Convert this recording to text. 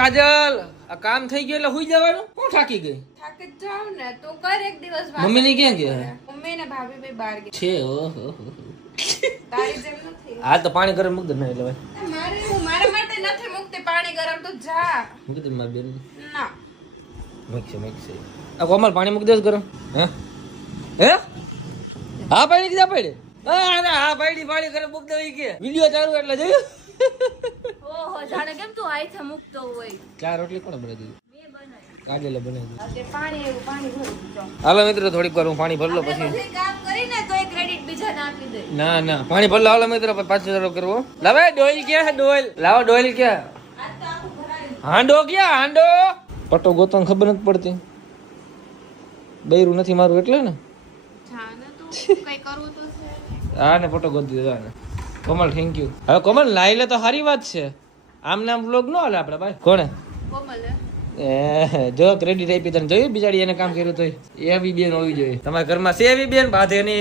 કાજલ આ કામ થઈ ગયું એટલે હુઈ જવાનું. કોણ થાકી ગઈ? થાકી જાવ ને તો કર એક દિવસ. મમ્મી ને ક્યાં ગયા? મમ્મી ને ભાભી બે બહાર ગયા છે. ઓહો તારી જેમ નથી. હાલ તો પાણી ગરમ મૂક દે ને એટલે મારા માટે નથી મૂકતી પાણી ગરમ. તો જા મૂકી દે મારી બેન. ના મૂકશે. આ કોમલ પાણી મૂકી દેસ ગરમ. હે હે હા પાણી કીધા પડે. હા પાણી ગરમ મૂક દે કે વિડિયો ચાલુ એટલે જોયું. ઓહો જાણે કેમ તું આઈથે મૂકતો હોય. ચાર રોટલી કોણ બનાવી દીધી? કાજલે બનાવી દીધી. પાણી ભરું હાલો મિત્રો થોડીક વાર હું પાણી ભર લો પછી કામ કરીને તો એક ક્રેડિટ બીજાને આપી દે. ના પાણી ભર લો. હાલો મિત્રો પાછો ચાલુ કરવો. લાવે ડોલ ક્યાં છે? ડોલ લાવો. ડોલ ક્યાં? હાંડો ક્યાં? હાંડો પટો ગોતવાનું ખબર નથી પડતી. બૈરું નથી મારું એટલે ને. જાને તું કઈ કરવું તો છે. હા ને પટો ગોતી દીધો ને. કોમલ થેન્ક યુ. હવે કોમલ નાઈ લે તો સારી વાત છે. આમ નામ વ્લોગ ન હાલે આપણે ભાઈ. કોણે? કોમલ જો ક્રેડિટ આપી તને જોયું બિચારી એને કામ કર્યું તો એવી બેન હોવી જોઈએ તમારા ઘરમાં. છે એવી બેન બાંધે નહીં.